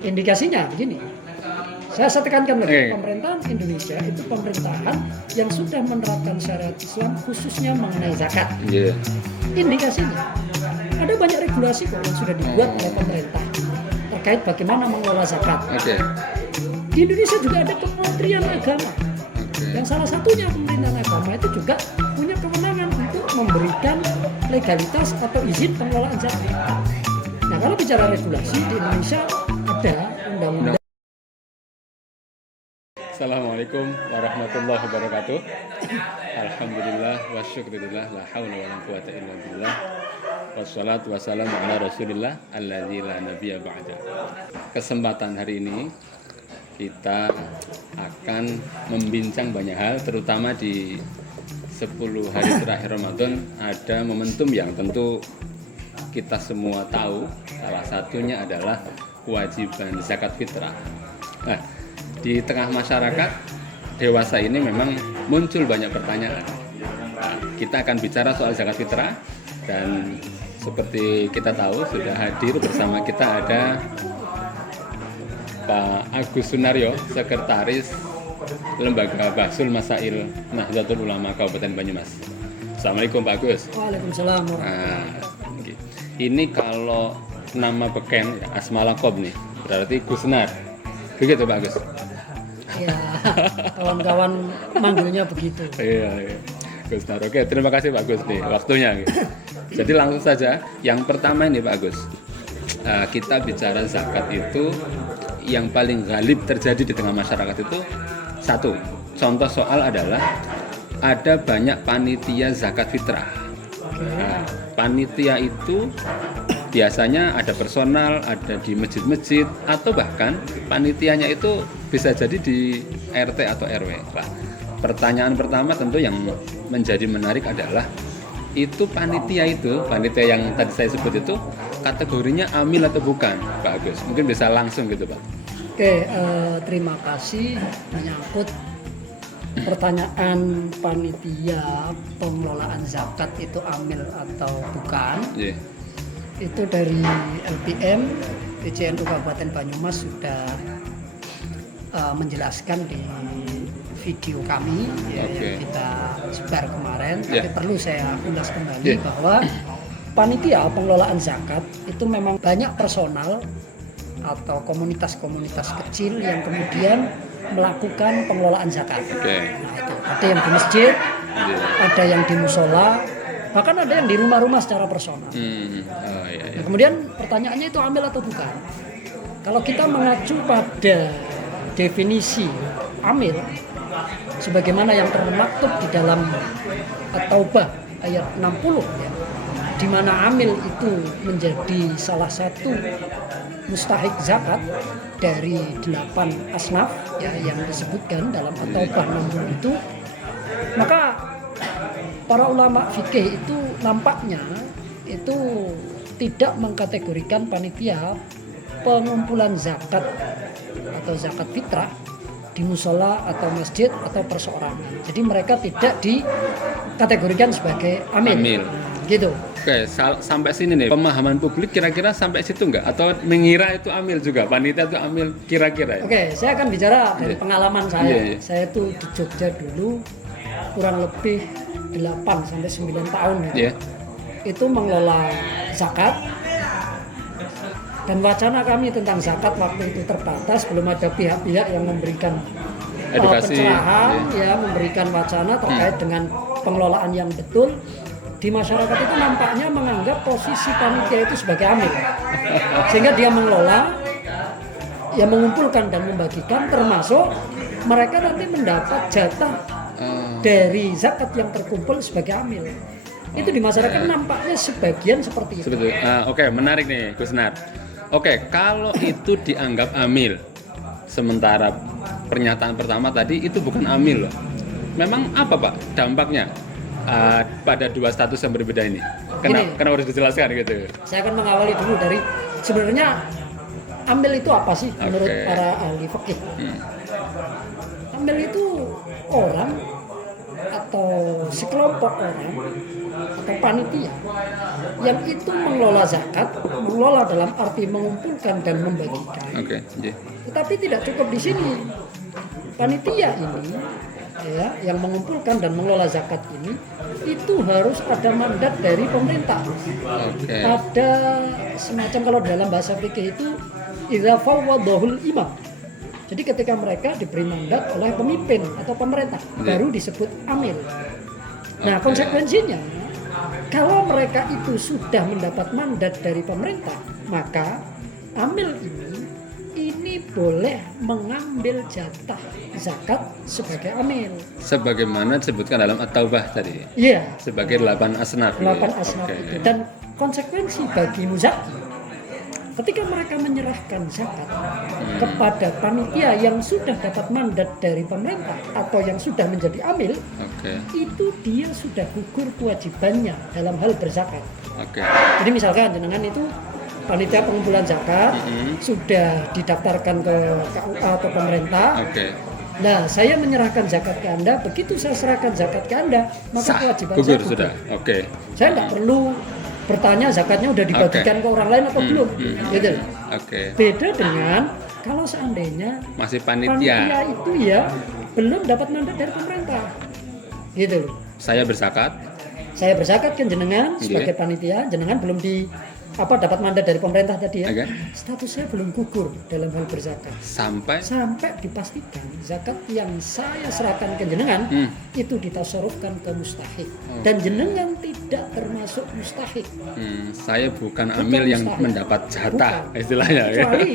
Indikasinya begini, saya tekankan lagi, pemerintahan Indonesia itu pemerintahan yang sudah menerapkan syariat Islam khususnya mengenai zakat. Indikasinya ada banyak regulasi kok yang sudah dibuat oleh pemerintah terkait bagaimana mengelola zakat. Di Indonesia juga ada Kementerian Agama, yang salah satunya pemerintahan agama itu juga punya kewenangan untuk memberikan legalitas atau izin pengelolaan zakat. Nah, kalau bicara regulasi di Indonesia ada undang-undang. Assalamualaikum warahmatullahi wabarakatuh. Alhamdulillah wa syukurillah, la hawla wa la quwata illa billah. Wassalatu wassalamu ala rasulillah alladzi la nabiyya ba'da. Kesempatan hari ini kita akan membincang banyak hal, terutama di 10 hari terakhir Ramadan ada momentum yang tentu kita semua tahu, salah satunya adalah kewajiban zakat fitrah. Nah, di tengah masyarakat dewasa ini memang muncul banyak pertanyaan. Kita akan bicara soal zakat fitrah, dan seperti kita tahu sudah hadir bersama kita ada Pak Agus Sunaryo, Sekretaris Lembaga Bahsul Masail Nahdlatul Ulama Kabupaten Banyumas. Assalamualaikum Pak Agus. Waalaikumsalam. Ini kalau nama beken Asmalakob nih, berarti Gusnar. Begitu Pak Agus? Ya, kawan-kawan manggilnya begitu. Iya. Gusnar. Oke, terima kasih Pak Agus nih waktunya. Jadi langsung saja, yang pertama ini Pak Agus, kita bicara zakat itu yang paling galib terjadi di tengah masyarakat itu satu. Contoh soal adalah ada banyak panitia zakat fitrah. Nah, panitia itu biasanya ada personal, ada di masjid-masjid, atau bahkan panitianya itu bisa jadi di RT atau RW. Pak, pertanyaan pertama tentu yang menjadi menarik adalah itu panitia yang tadi saya sebut itu kategorinya amil atau bukan, Pak Agus? Mungkin bisa langsung gitu, Pak. Oke, terima kasih menyangkut pertanyaan panitia pengelolaan zakat itu amil atau bukan. Itu dari LPM PCNU Kabupaten Banyumas sudah menjelaskan di video kami yang kita sebar kemarin. Tapi perlu saya ulas kembali bahwa panitia pengelolaan zakat itu memang banyak personal atau komunitas-komunitas kecil yang kemudian melakukan pengelolaan zakat. Nah, itu ada yang di masjid, ada yang di musola, bahkan ada yang di rumah-rumah secara personal. Nah, kemudian pertanyaannya itu amil atau bukan? Kalau kita mengacu pada definisi amil sebagaimana yang termaktub di dalam At-Taubah ayat 60 ya, di mana amil itu menjadi salah satu mustahik zakat dari 8 asnaf ya, yang disebutkan dalam At-Taubah 60 itu, maka para ulama fikih itu nampaknya itu tidak mengkategorikan panitia pengumpulan zakat atau zakat fitrah di musola atau masjid atau perseorangan. Jadi mereka tidak dikategorikan sebagai amil. Gitu. Oke, sampai sini nih pemahaman publik kira-kira sampai situ enggak? Atau mengira itu amil juga, panitia itu amil kira-kira? Oke, saya akan bicara dari pengalaman saya. Saya tuh di Jogja dulu kurang lebih 8-9 tahun gitu. Itu mengelola zakat, dan wacana kami tentang zakat waktu itu terbatas, belum ada pihak-pihak yang memberikan edukasi, pencerahan, memberikan wacana terkait dengan pengelolaan yang betul. Di masyarakat itu nampaknya menganggap posisi panitia itu sebagai amil, sehingga dia mengelola, ya mengumpulkan dan membagikan, termasuk mereka nanti mendapat jatah dari zakat yang terkumpul sebagai amil. Itu di masyarakat nampaknya sebagian seperti itu. Oke, menarik nih Gusnar. Oke, kalau itu dianggap amil, sementara pernyataan pertama tadi itu bukan amil loh. Memang apa Pak dampaknya pada dua status yang berbeda ini? Kenapa harus dijelaskan gitu? Saya akan mengawali dulu dari sebenarnya amil itu apa sih menurut para ahli fikih? Amil itu orang atau sekelompok orang atau panitia yang itu mengelola zakat, mengelola dalam arti mengumpulkan dan membagikan. Oke. Nggih. Tetapi tidak cukup di sini. Panitia ini ya, yang mengumpulkan dan mengelola zakat ini itu harus ada mandat dari pemerintah. Oke. Ada semacam, kalau dalam bahasa fikih itu idza fawwadahul imam. Jadi ketika mereka diberi mandat oleh pemimpin atau pemerintah, baru disebut amil. Nah, Oke. konsekuensinya kalau mereka itu sudah mendapat mandat dari pemerintah, maka amil ini boleh mengambil jatah zakat sebagai amil. Sebagaimana disebutkan dalam At-Taubah tadi. Iya, Sebagai 8 asnaf. 8 asnaf Oke. itu. Dan konsekuensi bagi muzaki, ketika mereka menyerahkan zakat kepada panitia yang sudah dapat mandat dari pemerintah atau yang sudah menjadi amil, Oke. itu dia sudah gugur kewajibannya dalam hal berzakat. Oke. Jadi misalkan jenengan itu panitia pengumpulan zakat sudah didaftarkan ke KUA atau pemerintah. Oke. Nah, saya menyerahkan zakat ke Anda, begitu saya serahkan zakat ke Anda, maka Sah. kewajiban Gugur saya gugur. sudah. Oke. Saya nggak perlu bertanya zakatnya udah dibagikan ke orang lain atau belum, gitu. Oke. Beda dengan kalau seandainya Masih panitia panitia. itu ya belum dapat mandat dari pemerintah, gitu. Saya berzakat. Saya berzakat kan jenengan Iya. sebagai panitia, jenengan belum dapat mandat dari pemerintah tadi ya. Oke. Status saya belum gugur dalam hal berzakat. Sampai Sampai dipastikan zakat yang saya serahkan ke jenengan itu ditasarufkan ke mustahik. Dan jenengan tidak termasuk mustahik. saya bukan Bukan amil yang mustahik. mendapat jatah Bukan. istilahnya. Ya. Kecuali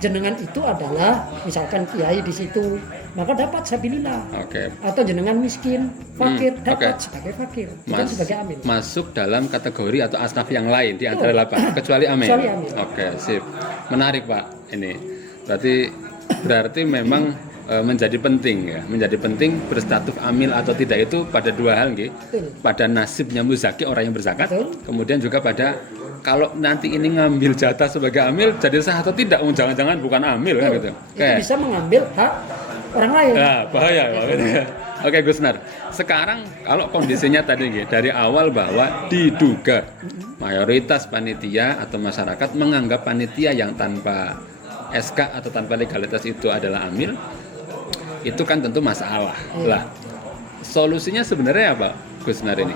jenengan itu adalah misalkan kiai di situ, maka dapat sabilillah. Oke. Atau jenengan miskin, fakir, dapat oke. sebagai fakir, bukan sebagai amil. Masuk dalam kategori atau asnaf yang lain di antara 8 kecuali amil. Kecuali amil. Oke, sip. Menarik, Pak. Ini berarti memang menjadi penting ya. Menjadi penting berstatus amil atau tidak itu pada dua hal nggih. Betul. Pada nasibnya muzaki orang yang berzakat, Betul. kemudian juga pada kalau nanti ini ngambil jatah sebagai amil jadi sah atau tidak. Jangan-jangan bukan amil kan gitu. Itu bisa mengambil hak orang lain. Nah, bahaya Pak. Oke Gus Nar, sekarang kalau kondisinya tadi nggih, dari awal bahwa diduga mayoritas panitia atau masyarakat menganggap panitia yang tanpa SK atau tanpa legalitas itu adalah amil, itu kan tentu masalah. Lah, solusinya sebenarnya apa Gus Nar ini?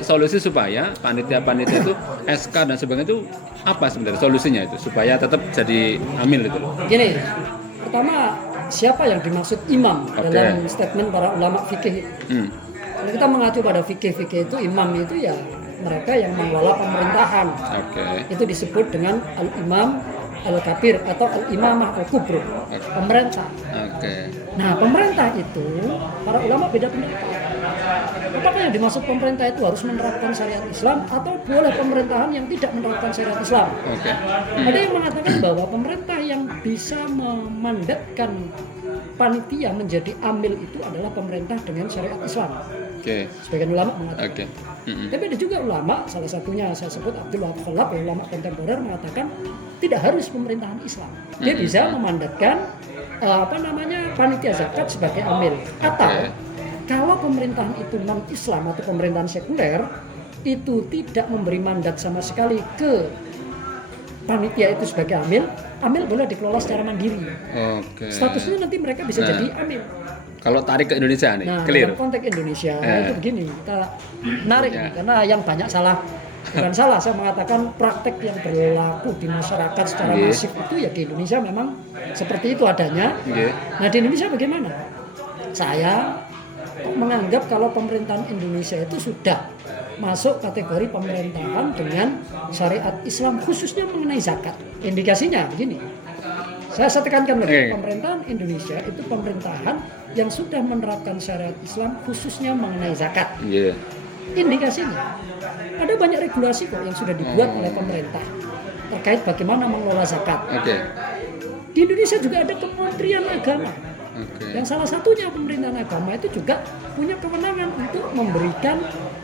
Solusi supaya panitia-panitia itu SK dan sebagainya itu apa sebenarnya solusinya itu supaya tetap jadi amil itu loh. Gini, pertama siapa yang dimaksud imam dalam statement para ulama fikih? Kalau kita mengacu pada fikih itu imam itu ya mereka yang mengelola pemerintahan. Itu disebut dengan al-imam al-kabir atau al-imamah al-kubro, pemerintah. Nah, pemerintah itu para ulama beda pendapat. Apakah yang dimaksud pemerintah itu harus menerapkan syariat Islam atau boleh pemerintahan yang tidak menerapkan syariat Islam? Ada yang mengatakan bahwa pemerintah yang bisa memandatkan panitia menjadi amil itu adalah pemerintah dengan syariat Islam. Sebagian ulama mengatakan. Tapi ada juga ulama, salah satunya saya sebut Abdul Wahab Khalaf, ulama kontemporer mengatakan tidak harus pemerintahan Islam. Dia bisa memandatkan panitia zakat sebagai amil. Atau kalau pemerintahan itu non-Islam atau pemerintahan sekuler itu tidak memberi mandat sama sekali ke panitia itu sebagai amil boleh dikelola secara mandiri. Statusnya nanti mereka bisa jadi amil. Kalau tarik ke Indonesia nih, clear. Dalam konteks Indonesia itu begini, kita menarik ini, karena yang banyak salah. Bukan salah, saya mengatakan praktek yang berlaku di masyarakat secara masif itu ya di Indonesia memang seperti itu adanya. Nah di Indonesia bagaimana? Saya menganggap kalau pemerintahan Indonesia itu sudah masuk kategori pemerintahan dengan syariat Islam khususnya mengenai zakat. Indikasinya begini, saya tekankan lagi, pemerintahan Indonesia itu pemerintahan yang sudah menerapkan syariat Islam khususnya mengenai zakat. Indikasinya ada banyak regulasi kok yang sudah dibuat oleh pemerintah terkait bagaimana mengelola zakat. Di Indonesia juga ada Kementerian Agama. Yang salah satunya pemerintahan agama itu juga punya kewenangan untuk memberikan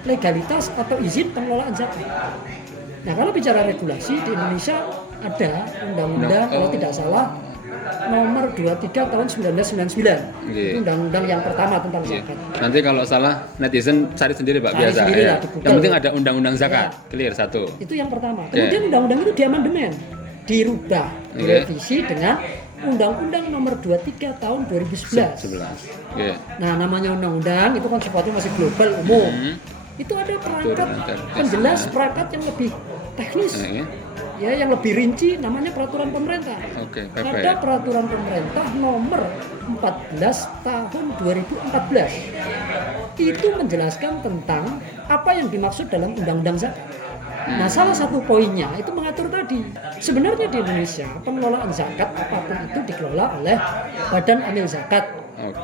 legalitas atau izin pengelolaan zakat. Nah kalau bicara regulasi di Indonesia ada undang-undang kalau tidak salah nomor 23 tahun 1999. Itu undang-undang yang pertama tentang zakat. Nanti kalau salah netizen cari sendiri Pak, Cari biasa sendiri ya. lah di Google. Yang penting ada undang-undang zakat. Clear satu. Itu yang pertama. Kemudian undang-undang itu diamandemen, dirubah, direvisi dengan Undang-Undang nomor 23 tahun 2011. Nah, namanya undang-undang itu kan sifatnya masih global, umum. Itu ada perangkat penjelas, perangkat yang lebih teknis. Ya, yang lebih rinci namanya peraturan pemerintah. Ada peraturan pemerintah nomor 14 tahun 2014. Itu menjelaskan tentang apa yang dimaksud dalam undang-undang zakat. Nah, salah satu poinnya itu mengatur tadi. Sebenarnya di Indonesia pengelolaan zakat apapun itu dikelola oleh Badan Amil Zakat,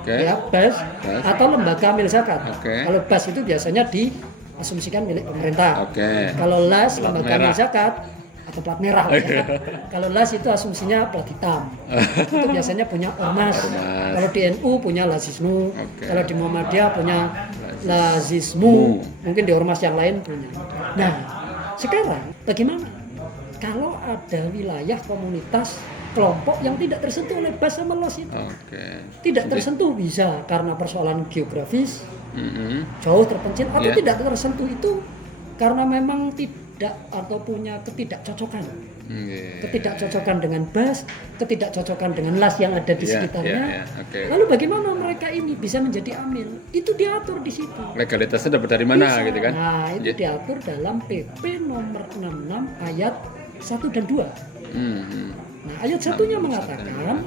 ya BAS, atau lembaga amil zakat. Kalau BAS itu biasanya diasumsikan milik pemerintah. Kalau LAS, lembaga amil zakat atau plat merah. Kalau LAS itu asumsinya plat hitam. Itu biasanya punya Ormas. Kalau di NU punya Lazisnu. Kalau di Muhammadiyah punya Lazismu. Mungkin di ormas yang lain punya. Nah, sekarang bagaimana kalau ada wilayah komunitas kelompok yang tidak tersentuh oleh BAS sama LAS itu? Tidak tersentuh bisa karena persoalan geografis, jauh terpencil, atau tidak tersentuh itu karena memang tidak atau punya ketidakcocokan. Ketidakcocokan dengan BAS, ketidakcocokan dengan LAS yang ada di sekitarnya. Lalu bagaimana mereka ini bisa menjadi amil? Itu diatur di situ. Legalitasnya dapat dari mana bisa, gitu kan? Nah, itu diatur dalam PP nomor 66 ayat 1 dan 2. Nah, ayat 1-nya mengatakan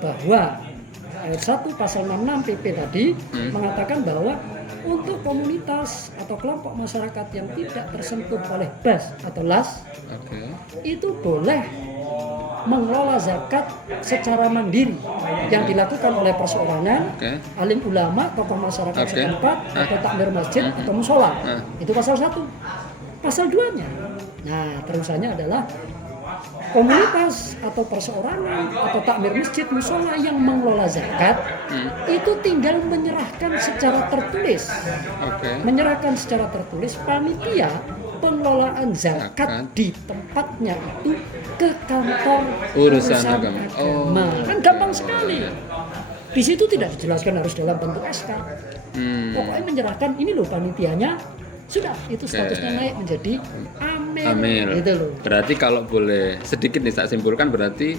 bahwa ayat 1 pasal 66 PP tadi mengatakan bahwa untuk komunitas atau kelompok masyarakat yang tidak tersentuh oleh BAS atau LAS itu boleh mengelola zakat secara mandiri yang dilakukan oleh perseorangan, alim ulama, tokoh masyarakat setempat, atau takmir masjid atau musola. Itu pasal 1. Pasal 2-nya, nah terusannya adalah komunitas atau perseorangan atau takmir masjid musola yang mengelola zakat itu tinggal menyerahkan secara tertulis, panitia pengelolaan zakat di tempatnya itu ke kantor urusan agama. Kan gampang sekali. Di situ tidak dijelaskan harus dalam bentuk SK. Pokoknya menyerahkan ini loh panitianya. Sudah, itu statusnya naik menjadi amil. Gitu loh. Berarti kalau boleh sedikit nih saya simpulkan, berarti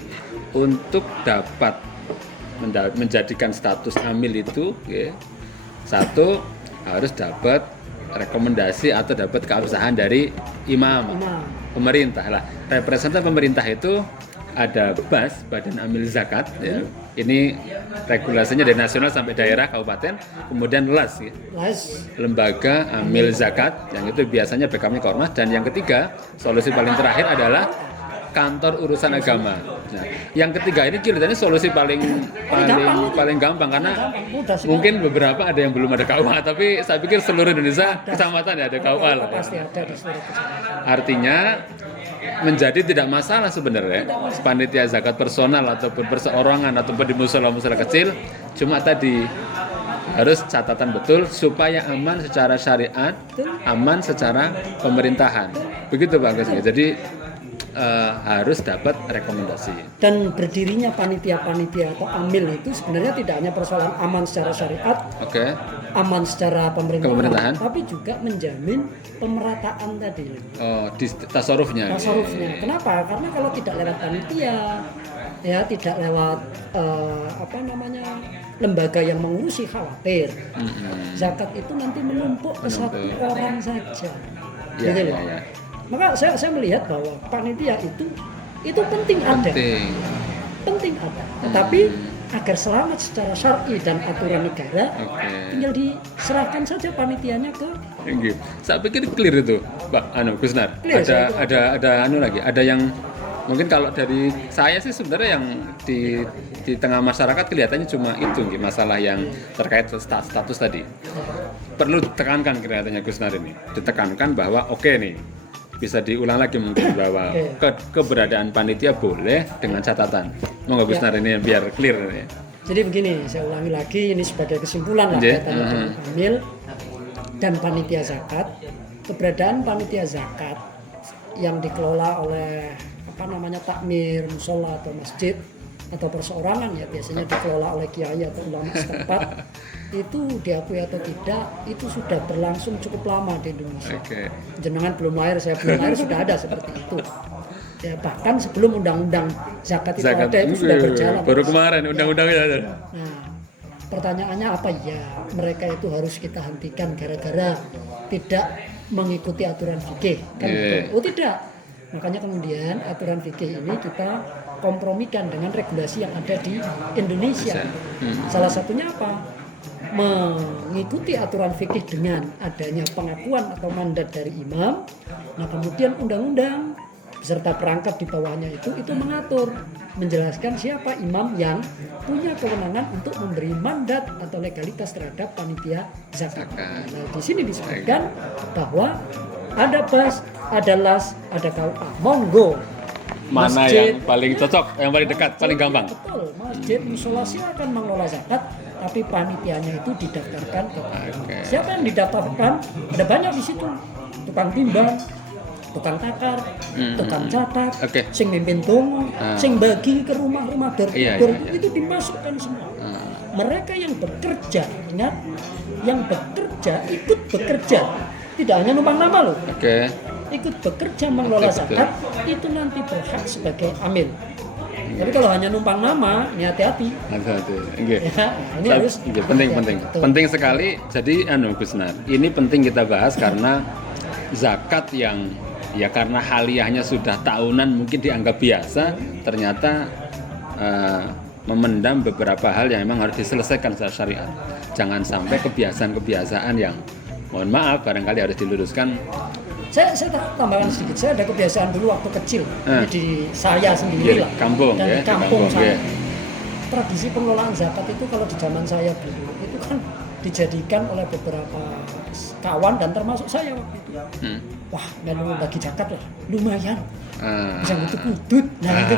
untuk dapat menjadikan status amil itu, satu harus dapat rekomendasi atau dapat keabsahan dari imam. Pemerintah lah. Representatif pemerintah itu ada BAS, Badan Amil Zakat. Ini regulasinya dari nasional sampai daerah, kabupaten. Kemudian LAS, Lembaga Amil Zakat, yang itu biasanya backupnya Kormas. Dan yang ketiga, solusi paling terakhir adalah kantor urusan agama. Nah, yang ketiga ini kelihatannya solusi paling gampang karena mungkin beberapa ada yang belum ada KUA, tapi saya pikir seluruh Indonesia kecamatan ya ada KUA. Pasti ada di seluruh kecamatan. Artinya menjadi tidak masalah sebenarnya panitia zakat personal ataupun perseorangan ataupun di musola-musola kecil, cuma tadi harus catatan betul supaya aman secara syariat, aman secara pemerintahan. Begitu Pak Agus. Jadi harus dapat rekomendasi. Dan berdirinya panitia-panitia atau amil itu sebenarnya tidak hanya persoalan aman secara syariat, aman secara pemerintahan, tapi juga menjamin pemerataan tadi. Di tasarufnya. Kenapa? Karena kalau tidak lewat panitia, ya tidak lewat lembaga yang mengurusi, khawatir zakat itu nanti menumpuk ke satu orang saja. Maka saya melihat bahwa panitia itu penting ada. Tetapi agar selamat secara syar'i dan aturan negara, tinggal diserahkan saja panitianya ke. Saya pikir clear itu, Pak Gusnar. Ada yang mungkin kalau dari saya sih sebenarnya yang di tengah masyarakat kelihatannya cuma itu masalah yang terkait status tadi. Perlu ditekankan kelihatannya Gusnar ini, ditekankan bahwa nih. Bisa diulang lagi mungkin bahwa keberadaan panitia boleh dengan catatan. Monggo Gus Nar ini biar clear ya. Jadi begini, saya ulangi lagi ini sebagai kesimpulan lah kaitannya dengan amil dan panitia zakat. Keberadaan panitia zakat yang dikelola oleh takmir, musola atau masjid atau perseorangan ya biasanya dikelola oleh kiai atau ulama setempat itu diakui atau tidak itu sudah berlangsung cukup lama di Indonesia. Jenengan belum lahir, saya belum lahir sudah ada seperti itu. Ya bahkan sebelum undang-undang zakat itu ada itu sudah berjalan. Baru kemarin undang-undangnya ada. Nah, pertanyaannya apa ya? Mereka itu harus kita hentikan gara-gara tidak mengikuti aturan fikih kan gitu. Oh tidak. Makanya kemudian aturan fikih ini kita kompromikan dengan regulasi yang ada di Indonesia. Salah satunya apa? Mengikuti aturan fikih dengan adanya pengakuan atau mandat dari imam. Nah kemudian undang-undang beserta perangkat di bawahnya itu mengatur, menjelaskan siapa imam yang punya kewenangan untuk memberi mandat atau legalitas terhadap panitia zakat. Nah, di sini disebutkan bahwa ada BAS, ada LAS, ada KUA. Monggo. Mana masjid, yang paling cocok, yang paling dekat, paling gampang? Betul, masjid musola silakan mengelola zakat, tapi panitianya itu didaftarkan ke siapa yang didaftarkan? Ada banyak di situ, tukang timbang, tukang takar, tukang catat, sing mimpin tungo, sing bagi ke rumah-rumah itu dimasukkan semua. Mereka yang bekerja, ingat, yang bekerja ikut bekerja, tidak hanya numpang nama loh. Ikut bekerja mengelola zakat itu nanti berhak sebagai amil. Tapi kalau hanya numpang nama, ini hati-hati. Ya, ini harus penting sekali. Jadi Gusnar, ini penting kita bahas karena zakat yang ya karena haliyahnya sudah tahunan mungkin dianggap biasa, ternyata memendam beberapa hal yang memang harus diselesaikan secara syariat. Jangan sampai kebiasaan-kebiasaan yang mohon maaf barangkali harus diluruskan. Saya tambahkan sedikit, saya ada kebiasaan dulu waktu kecil di saya sendiri lah, kampung, dan di kampung saya. Tradisi pengelolaan zakat itu kalau di zaman saya dulu itu kan dijadikan oleh beberapa kawan dan termasuk saya waktu itu. Wah, melu bagi zakat lah, lumayan. Bisa butuh kudut, nah itu.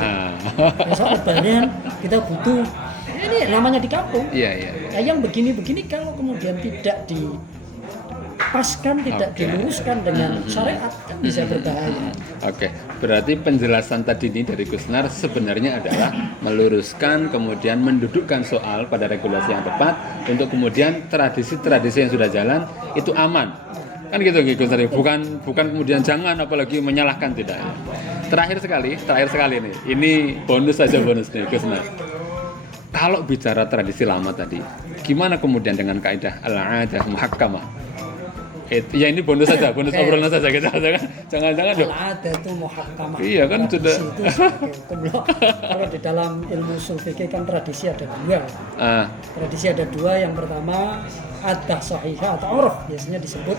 Besok lebaran kita butuh. Ini namanya di kampung. Nah, yang begini-begini kalau kemudian tidak dipaskan, tidak diluruskan dengan syariat kan bisa berbahaya. Berarti penjelasan tadi ini dari Gusnar sebenarnya adalah meluruskan kemudian mendudukkan soal pada regulasi yang tepat untuk kemudian tradisi-tradisi yang sudah jalan itu aman. Kan gitu Gusnar, bukan kemudian jangan apalagi menyalahkan, tidak. Terakhir sekali nih. Ini bonus nih Gusnar. Kalau bicara tradisi lama tadi, gimana kemudian dengan kaidah al-'adah muhakkamah? Ya ini bonus saja, bonus obrolan saja kita. Jangan-jangan dong. Al-'adah itu muhakkamah. Iya kan sudah. Kalau di dalam ilmu ushul fikih kan tradisi ada dua. Tradisi ada dua. Yang pertama adah sahihah atau uruf, biasanya disebut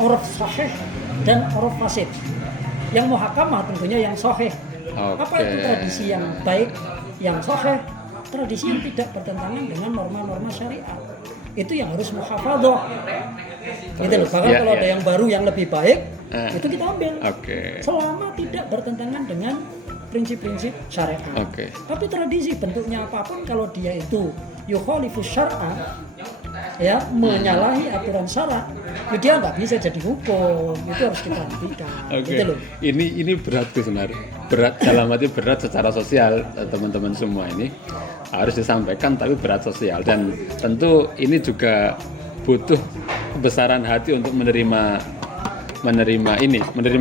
uruf sahih dan uruf fasid. Yang muhakkamah tentunya yang sahih. Apa itu tradisi yang baik, yang sahih? Tradisi yang tidak bertentangan dengan norma-norma syariat. Itu yang harus muhafadzah. Gitu loh. Bahkan kalau ada yang baru yang lebih baik, itu kita ambil. Selama tidak bertentangan dengan prinsip-prinsip syariat. Tapi tradisi bentuknya apapun kalau dia itu yukhalifu syar'a, ya menyalahi aturan syarak, ya dia nggak bisa jadi hukum. Itu harus kita hentikan. Gitu loh. Ini berat sebenarnya. Berat dalam arti berat secara sosial, teman-teman semua ini harus disampaikan, tapi berat sosial, dan tentu ini juga butuh kebesaran hati untuk menerima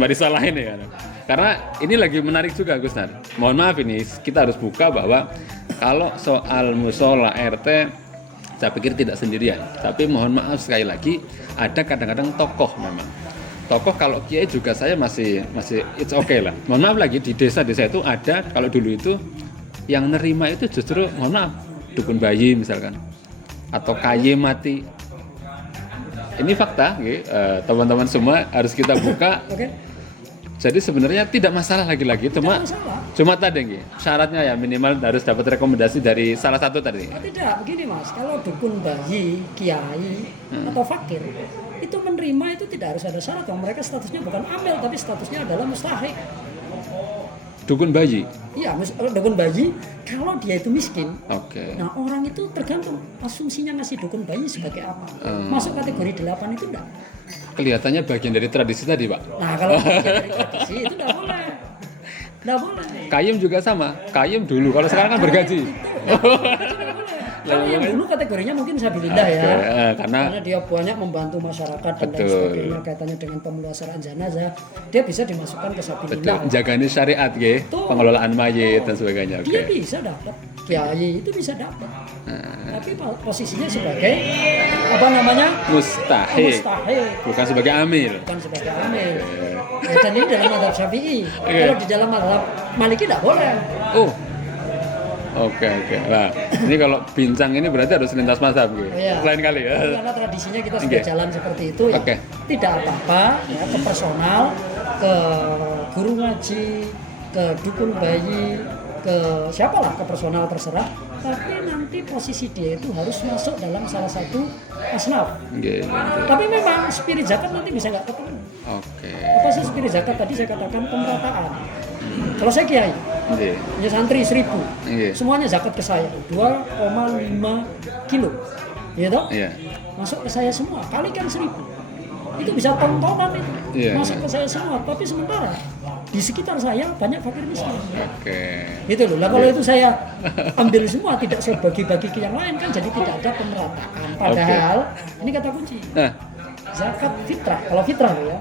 risalah ini kan. Karena ini lagi menarik juga Gusnar. Mohon maaf ini kita harus buka bahwa kalau soal musola RT saya pikir tidak sendirian. Tapi mohon maaf sekali lagi ada kadang-kadang tokoh memang. Tokoh kalau kiai juga saya masih it's okay lah. Mohon maaf lagi di desa-desa itu ada, kalau dulu itu yang nerima itu justru mohon maaf dukun bayi misalkan atau KY mati. Ini fakta, teman-teman semua harus kita buka. Jadi sebenarnya tidak masalah lagi-lagi, cuma tadi syaratnya ya minimal harus dapat rekomendasi dari salah satu tadi. Tidak, begini Mas, kalau dukun bayi, kiai atau fakir itu menerima itu tidak harus ada syarat. Mereka statusnya bukan amil tapi statusnya adalah mustahik. Dukun bayi? Iya, dukun bayi kalau dia itu miskin. Nah orang itu tergantung asumsinya ngasih dukun bayi sebagai apa. Masuk kategori 8 itu enggak? Kelihatannya bagian dari tradisi tadi Pak. Nah kalau bagian dari tradisi itu enggak boleh. Nggak boleh. Kayum juga sama. Kayum dulu. Kalau sekarang kan bergaji. Kalau yang dulu kategorinya mungkin sabilillah ya. Karena dia banyak membantu masyarakat dan lain sebagainya kaitannya dengan pemulasaraan jenazah, dia bisa dimasukkan ke sabilillah. betul, jagani syariat ya, pengelolaan mayit dan sebagainya. Dia bisa dapat, kiai itu bisa dapat. Tapi posisinya sebagai apa namanya? Mustahik. Bukan sebagai amil. Bukan sebagai amil. Dan ini dalam mazhab Syafi'i. Kalau di dalam mazhab Maliki tidak boleh. Oh. Oke. Nah, ini kalau bincang ini berarti harus lintas mazhab gitu. Iya. Lain kali ya. Karena tradisinya kita sudah jalan seperti itu ya. Tidak apa-apa ya, ke personal, ke guru ngaji, ke dukun bayi, ke siapalah, ke personal terserah. Tapi nanti posisi dia itu harus masuk dalam salah satu asnaf. Tapi memang spirit zakat nanti bisa nggak ketemu. Apa sih spirit zakat tadi saya katakan pemerataan. Kalau saya kiai, punya santri 1000, semuanya zakat ke saya 2,5 kilo, ya toh? Masuk ke saya semua, kalikan 1000, itu bisa tontonan itu, masuk ke saya semua. Tapi sementara di sekitar saya banyak fakir miskin, gitu loh. Lah kalau itu saya ambil semua, tidak saya bagi-bagi ke yang lain kan jadi tidak ada pemerataan. Padahal ini kata kunci. Zakat fitrah, kalau fitrah ya,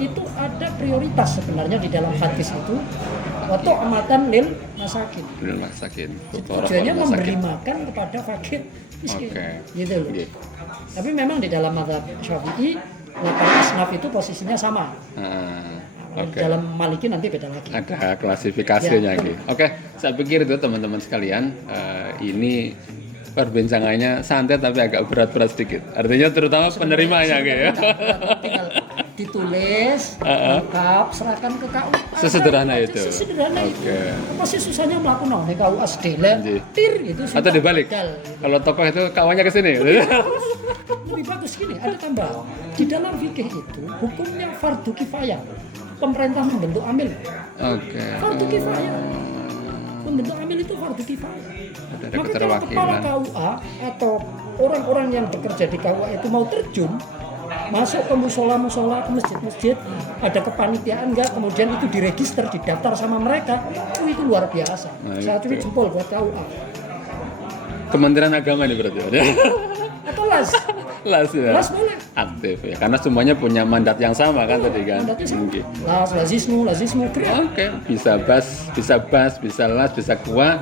itu ada prioritas sebenarnya di dalam hadis itu. Waktu amatan lil masakin. Tujuannya memberi makan kepada fakir miskin, gitu loh. Tapi memang di dalam mazhab Syafi'i 8 asnaf itu posisinya sama. Dalam Maliki nanti beda lagi. Ada klasifikasinya gitu. Saya pikir itu teman-teman sekalian, ini perbincangannya santai tapi agak berat-berat sedikit. Artinya terutama penerimanya gitu ya. Tinggal ditulis, lengkap, serahkan ke KUA. Sesederhana itu. Sesederhana itu. Apa sih susahnya melakukan nih KUA sedele, tir gitu. Atau dibalik. Kalau tokoh itu kawannya ke sini. Lebih bagus gini, ada tambahan. Di dalam fikih itu hukumnya fardu kifayah. Pemerintah membentuk amil. Fardu kifayah. Membentuk amil itu fardu kifayah. Maka kalau kepala KUA atau orang-orang yang bekerja di KUA itu mau terjun masuk ke musola-musola, ke masjid-masjid, ada kepanitiaan enggak, kemudian itu diregister, didaftar sama mereka, itu luar biasa. Saya curi jempol buat KUA. Kementerian Agama ini berarti ada. Atau LAS ya. LAS boleh. Aktif ya, karena semuanya punya mandat yang sama kan tadi kan. Mandatnya sama. LAS, lazismu, Bisa BAS, bisa LAS, bisa KUA.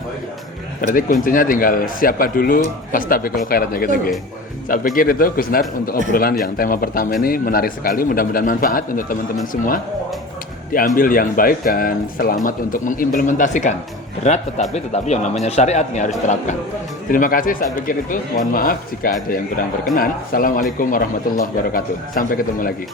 Berarti kuncinya tinggal siapa dulu fastabiqul khairatnya gitu. Saya pikir itu Gus Nar untuk obrolan yang tema pertama ini menarik sekali, mudah-mudahan manfaat untuk teman-teman semua. Diambil yang baik dan selamat untuk mengimplementasikan. Berat tetapi yang namanya syariat ini harus diterapkan. Terima kasih, saya pikir itu. Mohon maaf jika ada yang kurang berkenan. Assalamualaikum warahmatullahi wabarakatuh. Sampai ketemu lagi.